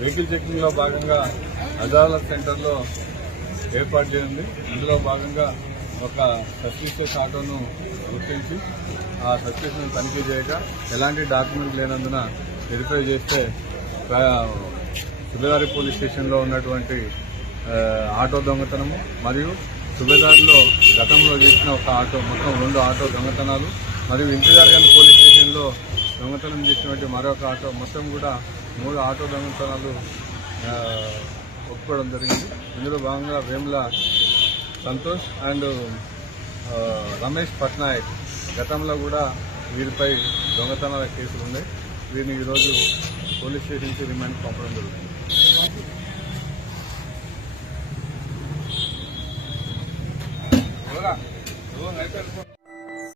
Vehicle checking లో భాగంగా అదాలత్ సెంటర్లో ఏర్పాటు చేయండి. ఇందులో భాగంగా ఒక సస్పిషియస్ ఆటోను గుర్తించి ఆ సస్పిషన్ తనిఖీ చేయగా ఎలాంటి డాక్యుమెంట్ లేనందున వెరిఫై చేస్తే సుబేదారి పోలీస్ స్టేషన్లో ఉన్నటువంటి ఆటో దొంగతనము మరియు సుబేదారిలో గతంలో చేసిన ఒక ఆటో మొత్తం 2 ఆటో దొంగతనాలు మరియు ఇంటిదార్గంజ్ పోలీస్ స్టేషన్లో దొంగతనం చేసినటువంటి మరొక ఆటో మొత్తం కూడా 3 ఆటో దొంగతనాలు ఒప్పుకోవడం జరిగింది. ఇందులో భాగంగా వేముల సంతోష్ అండ్ రమేష్ పట్నాయక్ గతంలో కూడా వీరిపై దొంగతనాల కేసులు ఉన్నాయి. వీరిని ఈరోజు పోలీస్ స్టేషన్కి రిమాండ్ పంపడం జరుగుతుంది.